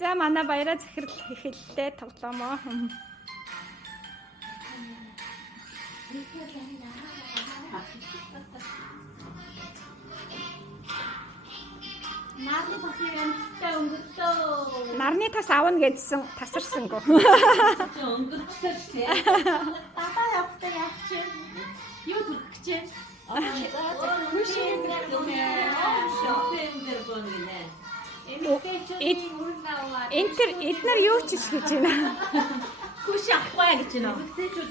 За манай баяраа захирал эхэллээ тоглоомоо. Нарны тас авна гэдсэн тасарсангүй. Өнгөрсөн шүү. Бабаа явахтай яах чинь? Юу төрөх чинь? Эднэр юу ч хийж байна. Хүш авахгүй гэж байна.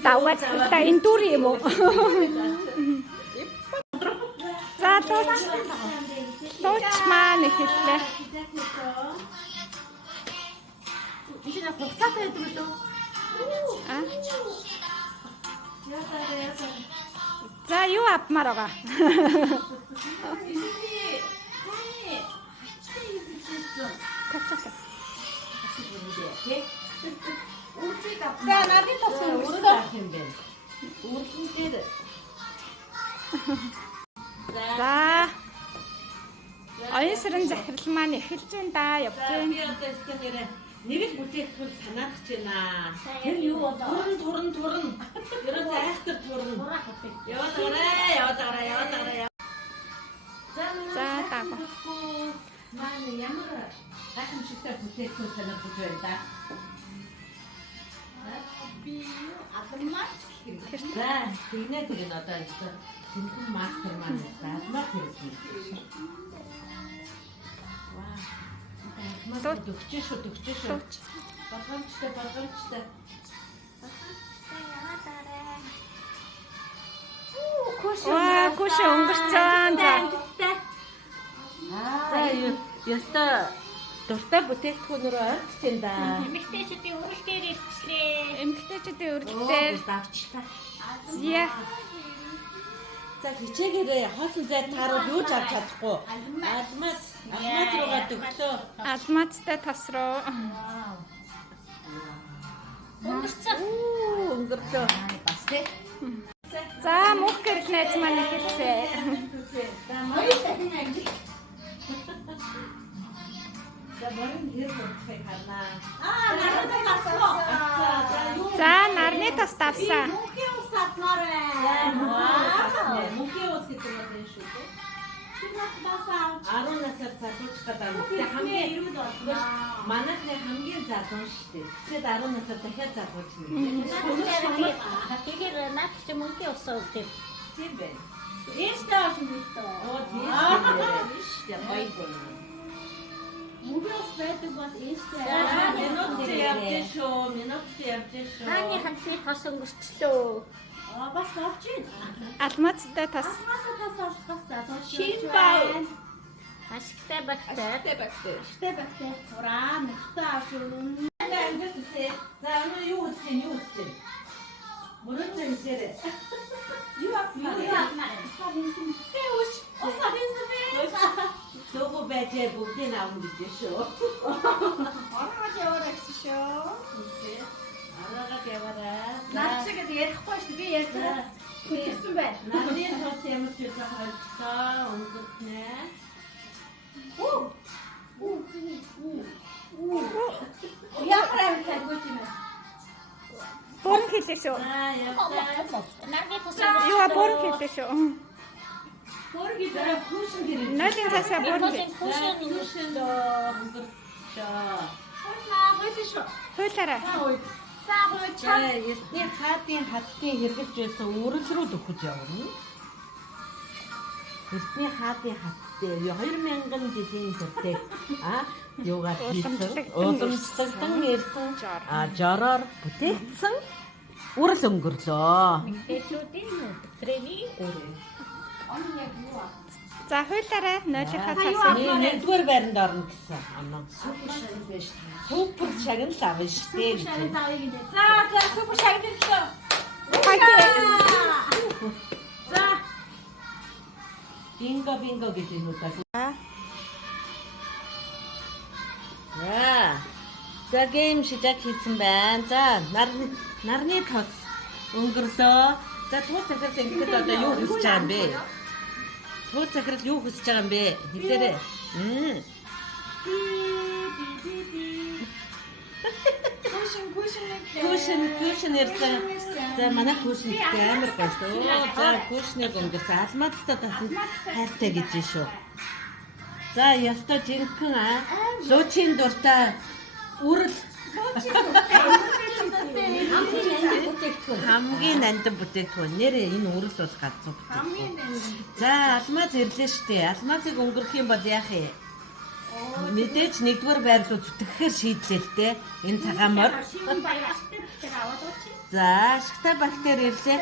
Даваад та энэ дүр юм уу? За лууч маань эхэллээ. Энд нэг хугацаатай байдаг үү? За юу авмаар байгаа? За нарны тас өнгөрсөн. Үргэлэн дээр. За оюун сарын захирал маань эхэлж байна да, явж байна. Би одоо сканерээ нэг л бүтээгдэхүүн санаах гэж байна. Тэр юу болоо? Турн. Ерөөс айхтар турн. Яваад гараа. За таа. Маань ямар гайхамшигтай бүтээгдэхүүн санаах гэж байна да. Би атмаас хэрэг. За тэгнэ одоо тэнхэн мастер маань атмаас хэрэг. Вау. Дөгчөө шүү. Болгоомжтой. Куш өнгөрцөн. За ёстой дуртай бүтээгдэхүүнөөр орж байна да. Эмэгтэйчүүдийн үрэл дээр ирчлээ. Эмэгтэйчүүдийн үрэлтээр давчлаа. зя. За хичээгээрээ хоосон зай таарууд юу ч авч чадахгүй. Алмаз руугаа төглөө. Алмазтай тас руу. Өнгөрлөө. Бас тий. За мөх гэрэл найз маань эхэлсэ. За морин дахин анги. За морин дээр бүрхэй харнаа. Нарны тас авсан. За нарны тас давсан. Мөнхийн ус авмаар байна. Мөнхийн ус гэдэг нь энэ шүү дээ. Чиний тасаа 10 насаар залууч гэдэг нь хамгийн ирмэд болно. Манайхны хамгийн залуу шүү дээ. Тэгээд 10 насаар дахиад залууч нэ. Тэгэхээр наад чи мөнхийн ус өгдөг. Тийм байна. Ээжтэй олж мэдээ. Тийм байна. Мөнхийн ус байдаг бол ээжтэй. Минут явж шүү. Хааны хандлыг тос өнгөрчлөө. Бас авч байна. Алмазтай тас. Шинбаа. Ашигтай багтай. Ураа нэгтэй авч юм. За өнөө юу үсэж? Мөрөнд зэмсэрэ. Юу авмаа? Нөгөө бэжээ бүгдийг авна гэж шүү. Араагаа яваарай гэсэн шүү. Араагаа яваарай. Наад чигэд ярихгүй шүү. Би ярьсан. Хүчсэн байна. Нарны тос ямар ч байсан хойцоо өнгөрнэ. Яахраа цаггүй юм. Бүрэн хэлээ шүү. Нарны тус Юу бүрэн хэлээ шүү. Хөргий дараа хүүшин гэрээ. Нойлын цаасаа бүрэн. Хүүшин өнгөрчөө. Хуйлаарай. Ясны хаадын хаттын хэрэгж байсан үрэл рүү дөхөж явна. Ясны хаадын хаттай 2000 жилийн төртэй юугаар хийсэн уламжлалтан ирсэн жороор бүтээгдсэн үрэл өнгөрлөө. Эмэгтэйчүүдийн фрэми үрэл. За хуйлаарай. Нойлынхаа цаасаа. Нэгдүгээр байранд орно гэсэн оноо. Супер шагнал авна шүү дээ. За супер шагнал гэлээ. За бинго гэж энэ удаа. За гейм шижаг хийсэн байна. За нарны тос өнгөрлөө. За туу захирал ингээд одоо юу хийж байгаа юм бэ? Туу захирал юу хийж байгаа юм бэ? Хэлээрэй. Кушин ирсэн. За манай кушин амар гоё шүү. За кушныг өнгөрсөн. Алмааттай тасан хайртай гэж шүү. За яста жинхэнэ луучийн дуртай үрэл хамгийн нандин бүтээгдэхүүн нэрээ энэ үрэл бол галзуу бүтээгдэхүүн. За алмаз ирлээ штэ. Алмазыг өнгөрөх юм бол яах юм? Мэдээж нэгдүгээр байр руу зүтгэхээр шийдлээ л дээ. Энэ цагаамаар. За ашигтай бактери ирлээ.